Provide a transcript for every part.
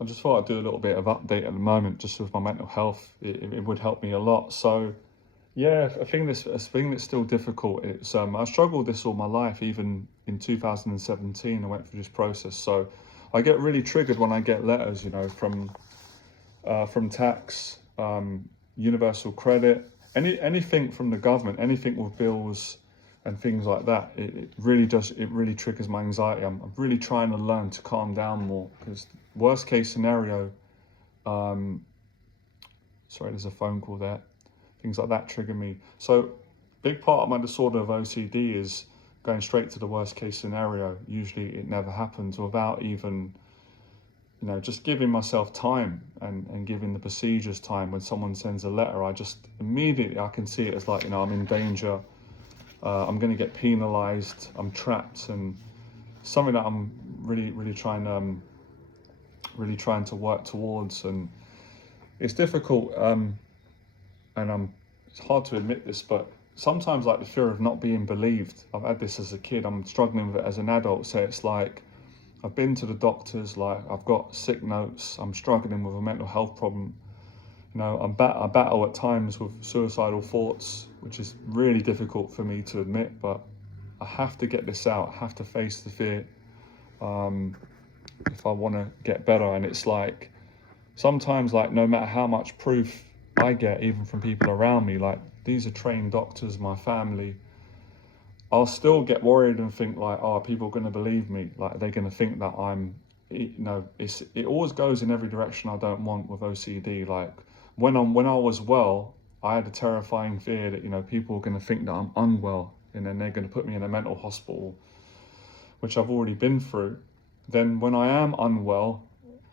I just thought I'd do a little bit of update at the moment, just with my mental health. It would help me a lot. So yeah, a thing that's still difficult. It's I struggled this all my life. Even in 2017, I went through this process. So I get really triggered when I get letters, from tax, universal credit, anything from the government, anything with bills and things like that. It really triggers my anxiety. I'm really trying to learn to calm down more, because worst case scenario, um, sorry, there's a phone call there. Things like that trigger me. So big part of my disorder of OCD is going straight to the worst case scenario. Usually it never happens without even, just giving myself time, and giving the procedures time. When someone sends a letter, I just immediately, I can see it as like, I'm in danger. I'm going to get penalized. I'm trapped, and something that I'm really trying to work towards. And it's difficult. It's hard to admit this, but sometimes, like, the fear of not being believed. I've had this as a kid. I'm struggling with it as an adult. So it's like, I've been to the doctors, like, I've got sick notes. I'm struggling with a mental health problem. I battle at times with suicidal thoughts, which is really difficult for me to admit, but I have to get this out. I have to face the fear, if I want to get better. And it's like, sometimes, like, no matter how much proof I get, even from people around me, like, these are trained doctors, my family, I'll still get worried and think, like, oh, are people going to believe me? Like, they're going to think that it always goes in every direction I don't want with OCD. Like, when I was well, I had a terrifying fear that, people are going to think that I'm unwell, and then they're going to put me in a mental hospital, which I've already been through. Then when I am unwell,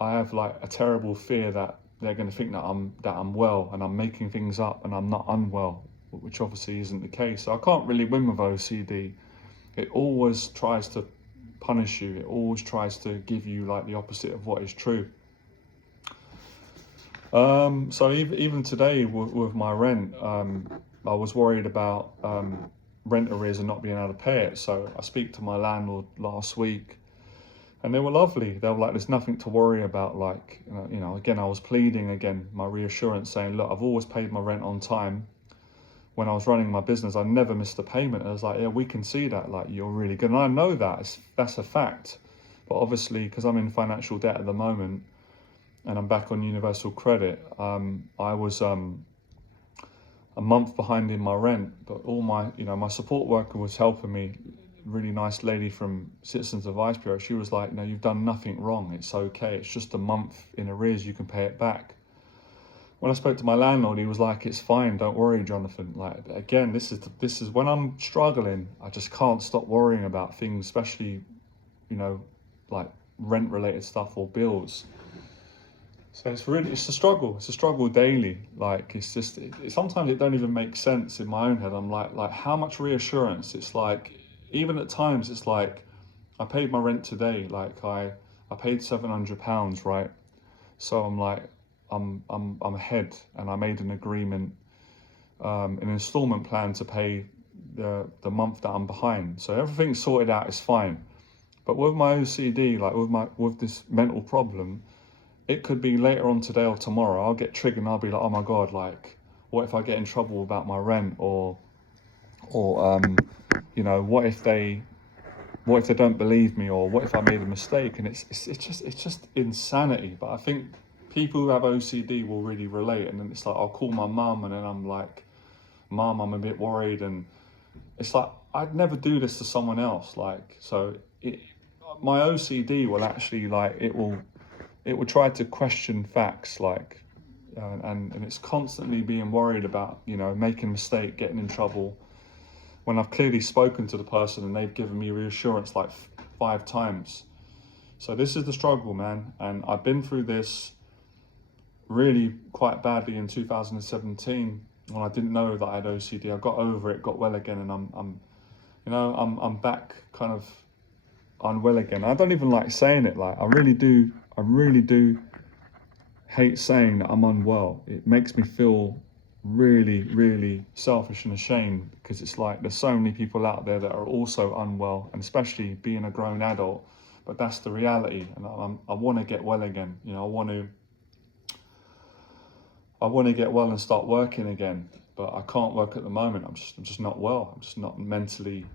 I have, like, a terrible fear that they're going to think that I'm well, and I'm making things up, and I'm not unwell, which obviously isn't the case. So I can't really win with OCD. It always tries to punish you. It always tries to give you, like, the opposite of what is true. So even today with my rent, I was worried about rent arrears and not being able to pay it. So I speak to my landlord last week, and they were lovely. They were like, "There's nothing to worry about." Like, again, I was pleading again, my reassurance, saying, "Look, I've always paid my rent on time. When I was running my business, I never missed a payment." And I was like, "Yeah, we can see that. Like, you're really good." And I know that's a fact. But obviously, because I'm in financial debt at the moment, and I'm back on universal credit, I was a month behind in my rent. But all my support worker was helping me. Really nice lady from Citizens Advice Bureau. She was like, "No, you've done nothing wrong. It's okay. It's just a month in arrears. You can pay it back." When I spoke to my landlord, he was like, "It's fine. Don't worry, Jonathan." Like, again, this is when I'm struggling. I just can't stop worrying about things, especially, you know, like rent related stuff or bills. So it's a struggle. It's a struggle daily. Like, it's just, sometimes it don't even make sense in my own head. I'm like, how much reassurance? It's like, even at times, it's like, I paid my rent today. Like, I paid £700, right? So I'm like, I'm ahead, and I made an agreement, an installment plan to pay the month that I'm behind. So everything's sorted out. It's fine. But with my OCD, like with this mental problem, it could be later on today or tomorrow. I'll get triggered and I'll be like, "Oh my God, like, what if I get in trouble about my rent, or what if they don't believe me, or what if I made a mistake?" And it's just insanity. But I think people who have OCD will really relate. And then it's like, I'll call my mum, and then I'm like, "Mum, I'm a bit worried." And it's like, I'd never do this to someone else. Like, so my OCD will actually, like, it will try to question facts, like, and it's constantly being worried about, making a mistake, getting in trouble, when I've clearly spoken to the person and they've given me reassurance like 5 times. So this is the struggle, man. And I've been through this really quite badly in 2017 when I didn't know that I had OCD. I got over it, got well again, and I'm back kind of unwell again. I don't even like saying it. Like, I really do hate saying that I'm unwell. It makes me feel really, really selfish and ashamed, because it's like, there's so many people out there that are also unwell, and especially being a grown adult, but that's the reality. And I want to get well again. You know, I want to get well and start working again, but I can't work at the moment. I'm just not well. I'm just not mentally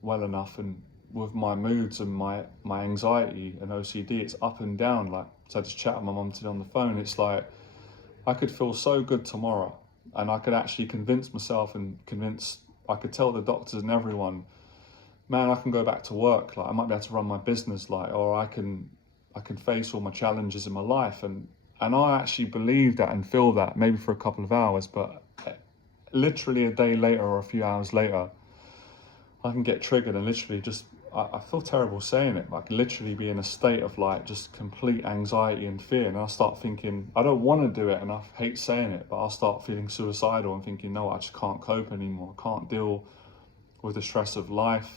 well enough, and with my moods and my anxiety and OCD, it's up and down. Like, so I just chat with my mum today on the phone. It's like I could feel so good tomorrow, and I could actually convince myself and I could tell the doctors and everyone, man, I can go back to work. Like, I might be able to run my business, like, or I can face all my challenges in my life, and I actually believe that and feel that maybe for a couple of hours, but literally a day later or a few hours later, I can get triggered and literally just, I feel terrible saying it, but I can literally be in a state of like just complete anxiety and fear. And I start thinking, I don't want to do it, and I hate saying it, but I'll start feeling suicidal and thinking, no, I just can't cope anymore. I can't deal with the stress of life,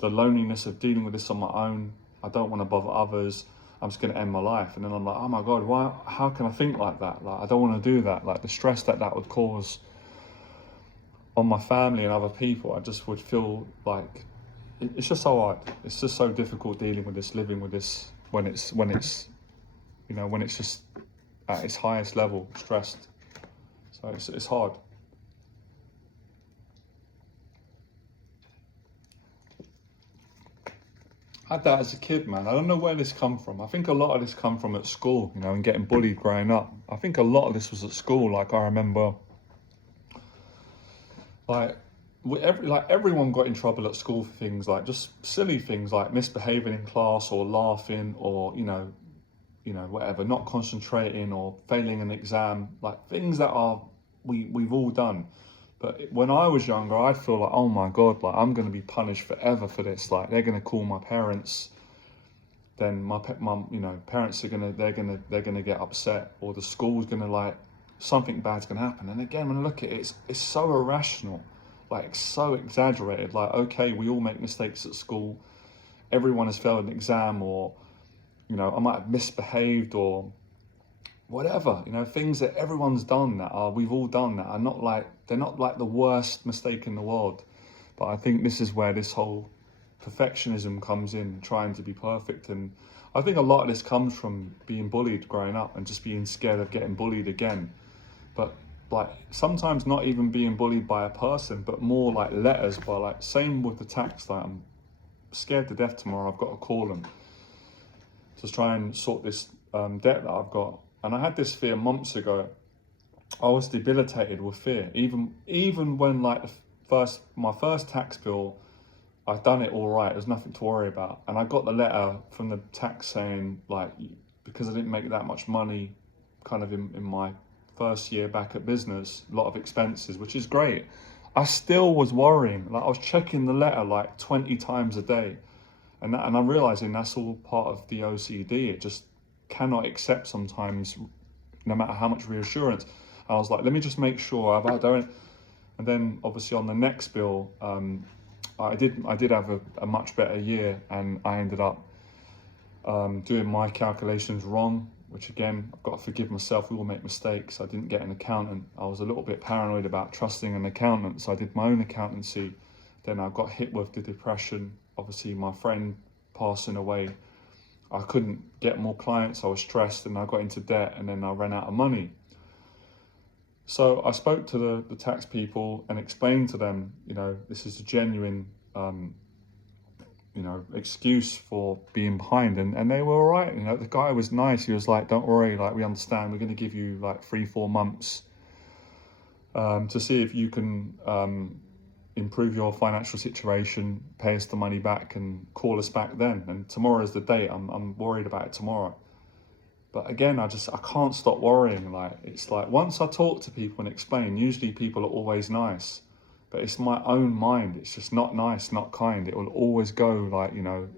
the loneliness of dealing with this on my own. I don't want to bother others. I'm just going to end my life. And then I'm like, oh my God, why? How can I think like that? Like, I don't want to do that. Like, the stress that would cause on my family and other people, I just would feel like it's just so hard. It's just so difficult dealing with this, living with this, when it's you know, when it's just at its highest level, stressed. So it's hard. I had that as a kid, man. I don't know where this come from. I think a lot of this come from at school, you know, and getting bullied growing up. I think a lot of this was at school. Like, I remember, like, everyone got in trouble at school for things like just silly things like misbehaving in class or laughing or whatever, not concentrating or failing an exam, like things that we've all done. But when I was younger, I feel like, oh my God, like I'm going to be punished forever for this. Like, they're going to call my parents, then my parents are they're gonna get upset, or the school's gonna, like, something bad's gonna happen. And again, when I look at it, it's so irrational, like so exaggerated. Like, okay, we all make mistakes at school. Everyone has failed an exam, or I might have misbehaved, or whatever. Things that everyone's done we've all done that are not like they're not like the worst mistake in the world. But I think this is where this whole perfectionism comes in, trying to be perfect. And I think a lot of this comes from being bullied growing up and just being scared of getting bullied again. But like sometimes not even being bullied by a person, but more like letters, by like, same with the tax, like I'm scared to death tomorrow, I've got to call them to try and sort this debt that I've got. And I had this fear months ago. I was debilitated with fear, even when like my first tax bill, I've done it all right. There's nothing to worry about. And I got the letter from the tax saying, like, because I didn't make that much money kind of in my first year back at business, a lot of expenses, which is great. I still was worrying. Like, I was checking the letter like 20 times a day. And I'm realizing that's all part of the OCD. It just cannot accept sometimes, no matter how much reassurance. And I was like, let me just make sure I don't. And then obviously on the next bill, I did have a much better year, and I ended up doing my calculations wrong, which again, I've got to forgive myself. We all make mistakes. I didn't get an accountant. I was a little bit paranoid about trusting an accountant, so I did my own accountancy. Then I got hit with the depression. Obviously, my friend passing away, I couldn't get more clients. I was stressed, and I got into debt, and then I ran out of money. So I spoke to the tax people and explained to them, this is a genuine, excuse for being behind. And they were all right. The guy was nice. He was like, don't worry, like, we understand. We're going to give you like 3-4 months to see if you can improve your financial situation, pay us the money back, and call us back then. And tomorrow's the date. I'm worried about it tomorrow. But again, I can't stop worrying. Like, it's like once I talk to people and explain, usually people are always nice, but it's my own mind. It's just not nice, not kind. It will always go like,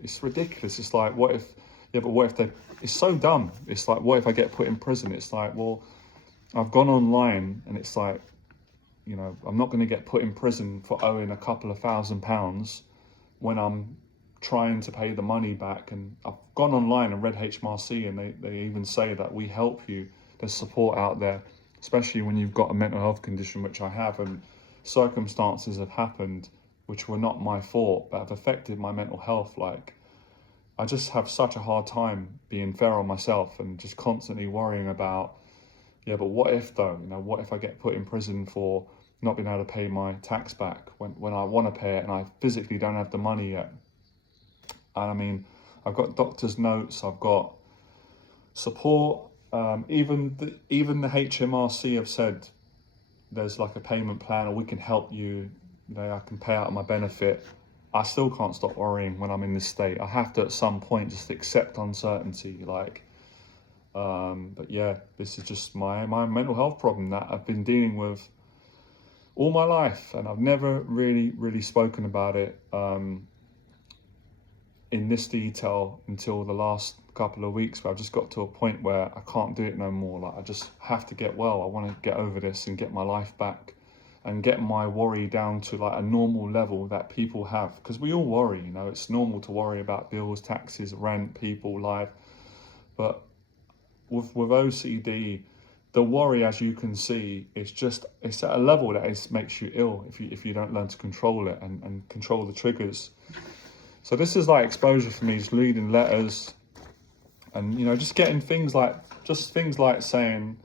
it's ridiculous. It's like, what if it's so dumb. It's like, what if I get put in prison? It's like, well, I've gone online, and it's like, I'm not going to get put in prison for owing a couple of £1,000 when I'm trying to pay the money back. And I've gone online and read HMRC, and they even say that we help you. There's support out there, especially when you've got a mental health condition, which I have, and circumstances have happened which were not my fault but have affected my mental health. Like, I just have such a hard time being fair on myself and just constantly worrying about, yeah, but what if though? What if I get put in prison for not being able to pay my tax back when I want to pay it and I physically don't have the money yet? And I mean, I've got doctor's notes, I've got support. Even the HMRC have said there's like a payment plan, or we can help you. I can pay out of my benefit. I still can't stop worrying when I'm in this state. I have to at some point just accept uncertainty. But yeah, this is just my mental health problem that I've been dealing with all my life, and I've never really spoken about it in this detail until the last couple of weeks, where I've just got to a point where I can't do it no more. Like, I just have to get well. I want to get over this and get my life back and get my worry down to like a normal level that people have, because we all worry. It's normal to worry about bills, taxes, rent, people, life. But with OCD, the worry, as you can see, it's at a level that makes you ill if you don't learn to control it and control the triggers. So this is like exposure for me, just reading letters and, just getting things like saying,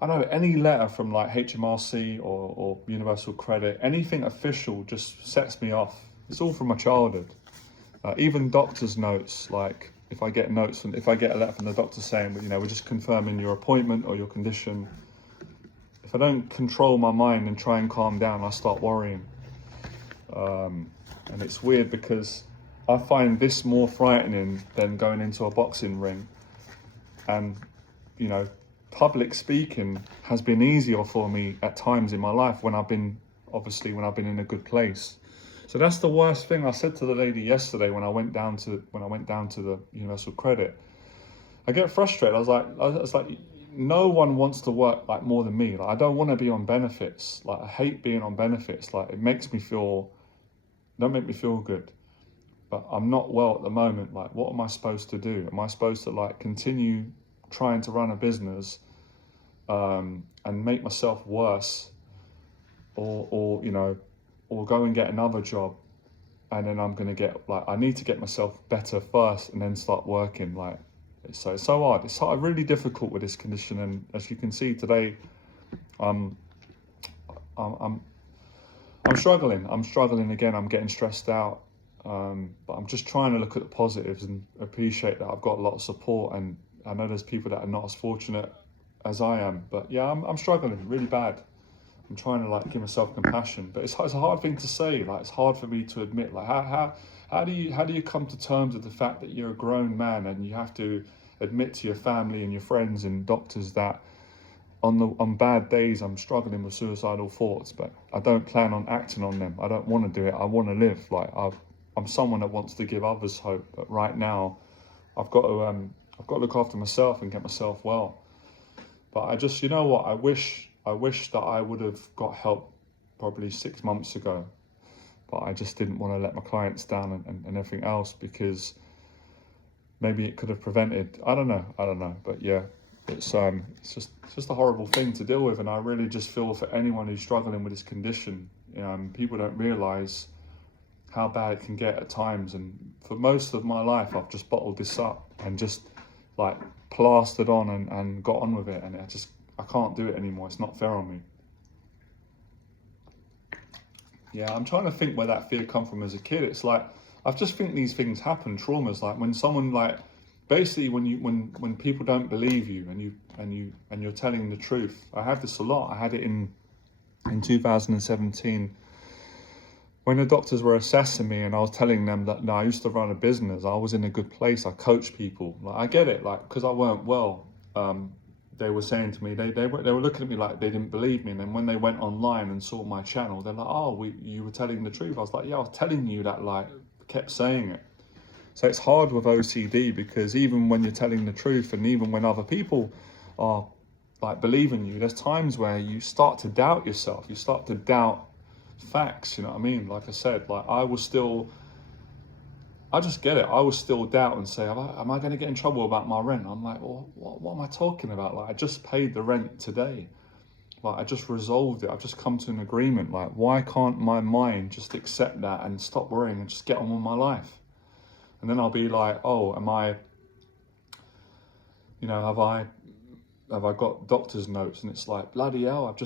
I don't know, any letter from like HMRC or Universal Credit, anything official just sets me off. It's all from my childhood. Even doctor's notes, like if I get a letter from the doctor saying, we're just confirming your appointment or your condition. If I don't control my mind and try and calm down, I start worrying. And it's weird because I find this more frightening than going into a boxing ring. And, public speaking has been easier for me at times in my life when I've been in a good place. So that's the worst thing. I said to the lady yesterday when I went down to the Universal Credit, I get frustrated. I was like, no one wants to work like more than me. Like, I don't want to be on benefits. Like, I hate being on benefits. Like, don't make me feel good. But I'm not well at the moment. Like, what am I supposed to do? Am I supposed to like continue trying to run a business and make myself worse, or go and get another job, and then I'm gonna I need to get myself better first and then start working. Like, it's so hard. It's really difficult with this condition, and as you can see today, I'm struggling. I'm struggling again. I'm getting stressed out. But I'm just trying to look at the positives and appreciate that I've got a lot of support, and I know there's people that are not as fortunate as I am. But yeah, I'm struggling really bad. I'm trying to like give myself compassion, but it's a hard thing to say. Like, it's hard for me to admit. Like, how do you come to terms with the fact that you're a grown man and you have to admit to your family and your friends and doctors that on bad days I'm struggling with suicidal thoughts, but I don't plan on acting on them. I don't want to do it. I want to live. Like, I'm someone that wants to give others hope, but right now I've got to look after myself and get myself well. But I just, I wish that I would have got help probably 6 months ago, but I just didn't want to let my clients down and everything else, because maybe it could have prevented. I don't know. But yeah, it's just a horrible thing to deal with, and I really just feel for anyone who's struggling with this condition. People don't realise how bad it can get at times, and for most of my life I've just bottled this up and just like plastered on and got on with it, and I can't do it anymore. It's not fair on me. Yeah, I'm trying to think where that fear come from as a kid. It's like, I just think these things happen, traumas, like when someone like, basically when people don't believe you and you're telling the truth. I have this a lot. I had it in 2017 when the doctors were assessing me, and I was telling them that, no, I used to run a business. I was in a good place. I coach people. Like, I get it. Like, because I weren't well, they were saying to me, they were looking at me like they didn't believe me. And then when they went online and saw my channel, they're like, oh, you were telling the truth. I was like, yeah, I was telling you that, like, kept saying it. So it's hard with OCD, because even when you're telling the truth and even when other people are like believing you, there's times where you start to doubt yourself. You start to doubt facts, you know what I mean? Like I said, like I just get it. I was still doubt and say, am I going to get in trouble about my rent? I'm like, well, what am I talking about? Like, I just paid the rent today. Like, I just resolved it. I've just come to an agreement. Like, why can't my mind just accept that and stop worrying and just get on with my life? And then I'll be like, oh, am I, have I got doctor's notes? And it's like, bloody hell,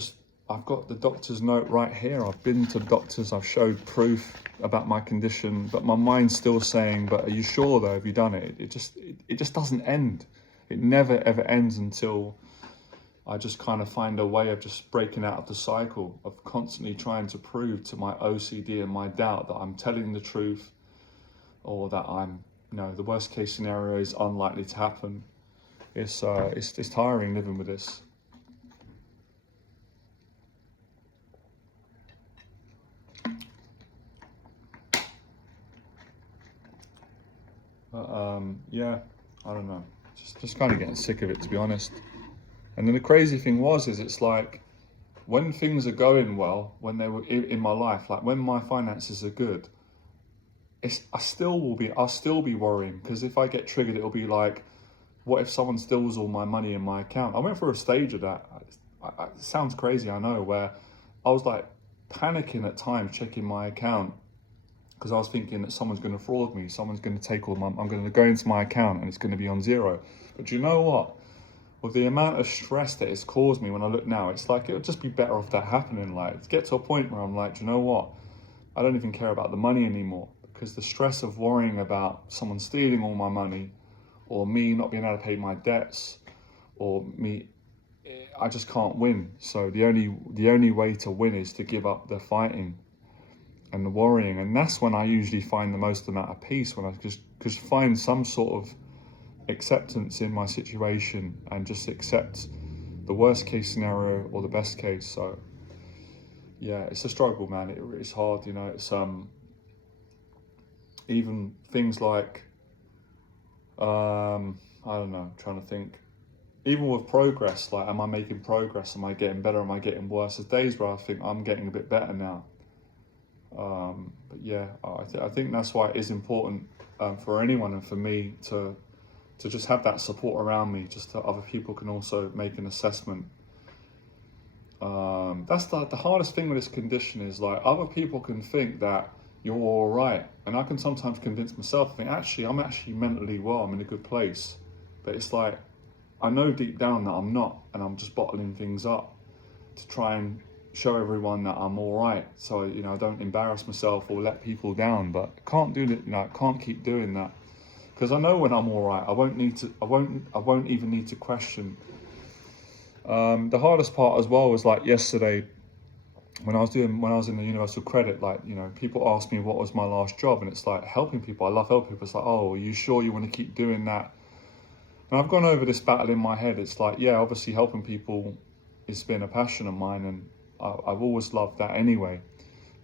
I've got the doctor's note right here. I've been to doctors, I've showed proof about my condition, but my mind's still saying, but are you sure though, have you done it? It just doesn't end. It never ever ends until I just kind of find a way of just breaking out of the cycle of constantly trying to prove to my OCD and my doubt that I'm telling the truth, or that the worst case scenario is unlikely to happen. It's tiring living with this. But yeah, I don't know. Just kind of getting sick of it, to be honest. And then the crazy thing is it's like when things are going well, when they were in my life, like when my finances are good, I'll still be worrying, because if I get triggered, it'll be like, what if someone steals all my money in my account? I went through a stage of that. It sounds crazy, I know, where I was like panicking at times, checking my account, because I was thinking that someone's going to fraud me. Someone's going to take I'm going to go into my account and it's going to be on zero. But you know what? With the amount of stress that it's caused me, when I look now, it's like it would just be better off that happening. Like, to get to a point where I'm like, do you know what? I don't even care about the money anymore, because the stress of worrying about someone stealing all my money, or me not being able to pay my debts, or I just can't win. So the only way to win is to give up the fighting and the worrying, and that's when I usually find the most amount of peace, when I just find some sort of acceptance in my situation and just accept the worst case scenario or the best case. So yeah, it's a struggle, man. It's hard, it's even things like I don't know, I'm trying to think, even with progress, like, am I making progress? Am I getting better? Am I getting worse? There's days where I think I'm getting a bit better now. But yeah, I think that's why it is important for anyone, and for me to just have that support around me, just so other people can also make an assessment. That's the hardest thing with this condition, is like other people can think that you're all right, and I can sometimes convince myself, think actually I'm actually mentally well, I'm in a good place, but it's like I know deep down that I'm not, and I'm just bottling things up to try and show everyone that I'm all right, so I don't embarrass myself or let people down. But I can't do that. I can't keep doing that, because I know when I'm all right, I won't even need to question. The hardest part as well was like yesterday, when I was in the universal credit, like, people asked me what was my last job, and it's like helping people. I love helping people. It's like, oh, are you sure you want to keep doing that? And I've gone over this battle in my head. It's like, yeah, obviously helping people has been a passion of mine, and I've always loved that anyway.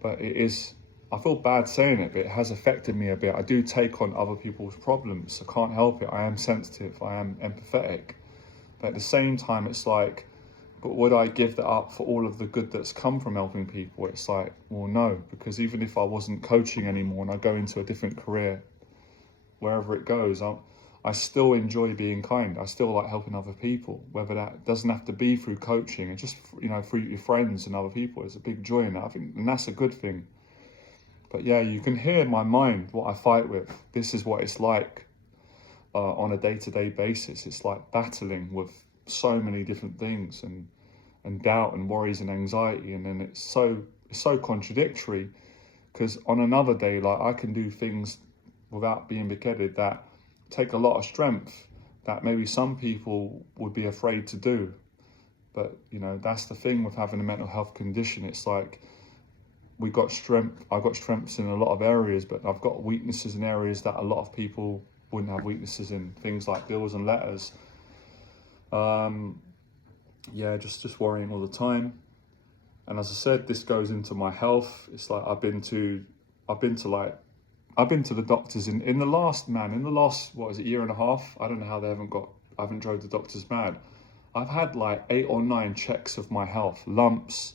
But I feel bad saying it, but it has affected me a bit. I do take on other people's problems. I can't help it. I am sensitive. I am empathetic. But at the same time, it's like, but would I give that up for all of the good that's come from helping people? It's like, well, no, because even if I wasn't coaching anymore and I go into a different career, wherever it goes, I still enjoy being kind. I still like helping other people, whether that doesn't have to be through coaching, and just, through your friends and other people. There's a big joy in that, I think, and that's a good thing. But yeah, you can hear my mind, what I fight with. This is what it's like on a day-to-day basis. It's like battling with so many different things, and doubt and worries and anxiety, and then it's so contradictory, because on another day, like, I can do things without being big-headed that take a lot of strength that maybe some people would be afraid to do. But that's the thing with having a mental health condition. It's like I've got strengths in a lot of areas, but I've got weaknesses in areas that a lot of people wouldn't have weaknesses in, things like bills and letters. Yeah, just worrying all the time. And as I said, this goes into my health. It's like I've been to the doctors in the last, what is it, year and a half? I don't know how I haven't drove the doctors mad. I've had like 8 or 9 checks of my health, lumps,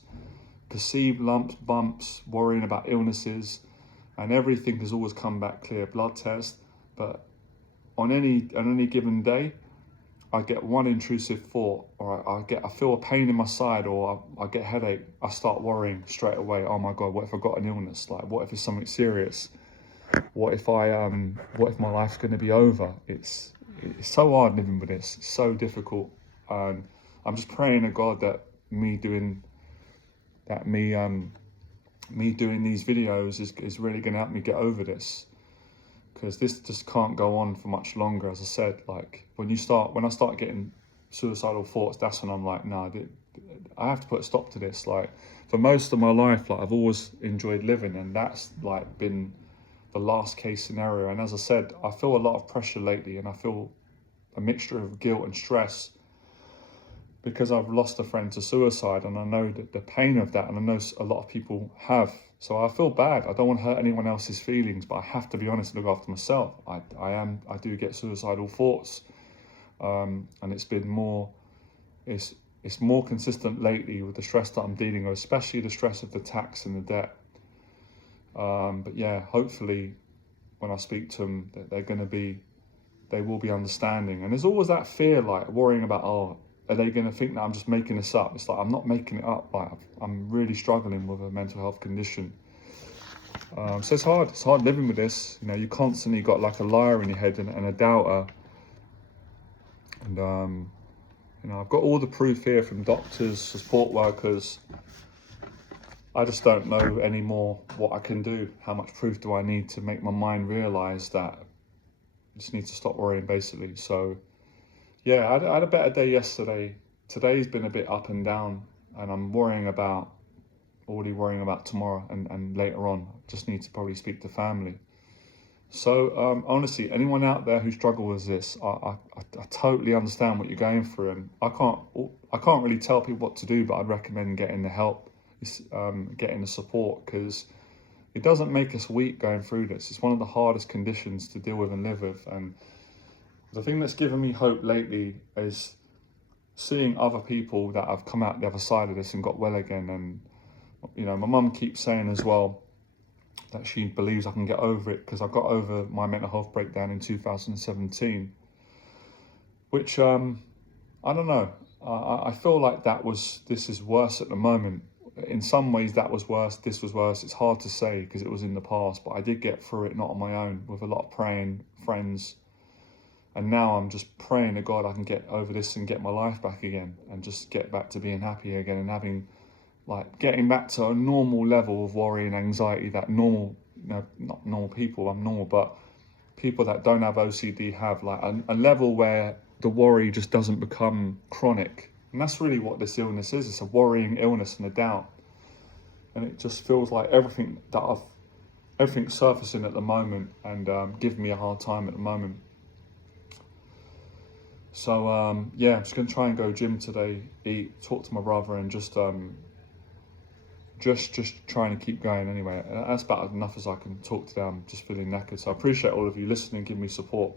perceived lumps, bumps, worrying about illnesses, and everything has always come back clear, blood test. But on any given day, I get one intrusive thought, or I feel a pain in my side, or I get a headache. I start worrying straight away. Oh my God, what if I got an illness? Like, what if it's something serious? what if my life's going to be over? It's so hard living with this. It's so difficult, and I'm just praying to God that me doing these videos is really going to help me get over this, because this just can't go on for much longer. As I said, like when I start getting suicidal thoughts, that's when I'm like, no, I have to put a stop to this. Like for most of my life, like I've always enjoyed living, and that's like been the last case scenario. And as I said, I feel a lot of pressure lately, and I feel a mixture of guilt and stress because I've lost a friend to suicide, and I know that the pain of that, and I know a lot of people have. So I feel bad. I don't want to hurt anyone else's feelings, but I have to be honest and look after myself. I do get suicidal thoughts, and it's been more, it's more consistent lately with the stress that I'm dealing with, especially the stress of the tax and the debt. But yeah, hopefully when I speak to them, that they will be understanding. And there's always that fear, like worrying about, oh, are they going to think that I'm just making this up? It's like, I'm not making it up. Like I'm really struggling with a mental health condition. So it's hard living with this. You know, you constantly got like a liar in your head and a doubter. And, you know, I've got all the proof here from doctors, support workers. I just don't know anymore what I can do. How much proof do I need to make my mind realise that I just need to stop worrying, basically. So, yeah, I had a better day yesterday. Today's been a bit up and down, and I'm already worrying about tomorrow and later on. Just need to probably speak to family. So, honestly, anyone out there who struggles with this, I totally understand what you're going through, and I can't really tell people what to do, but I'd recommend getting the help, getting the support, because it doesn't make us weak going through this. It's one of the hardest conditions to deal with and live with. And the thing that's given me hope lately is seeing other people that have come out the other side of this and got well again. And, you know, my mum keeps saying as well that she believes I can get over it because I got over my mental health breakdown in 2017, which, I don't know. I feel like this is worse at the moment. In some ways that was worse, this was worse. It's hard to say because it was in the past, but I did get through it, not on my own, with a lot of praying, friends. And now I'm just praying to God I can get over this and get my life back again and just get back to being happy again and having, like, getting back to a normal level of worry and anxiety that normal, you know, not normal people, I'm normal, but people that don't have OCD have, like a level where the worry just doesn't become chronic. And that's really what this illness is. It's a worrying illness and a doubt. And it just feels like everything's surfacing at the moment and giving me a hard time at the moment. So yeah, I'm just gonna try and go gym today, eat, talk to my brother, and just trying to keep going anyway. That's about enough as I can talk today. I'm just feeling knackered. So I appreciate all of you listening, giving me support.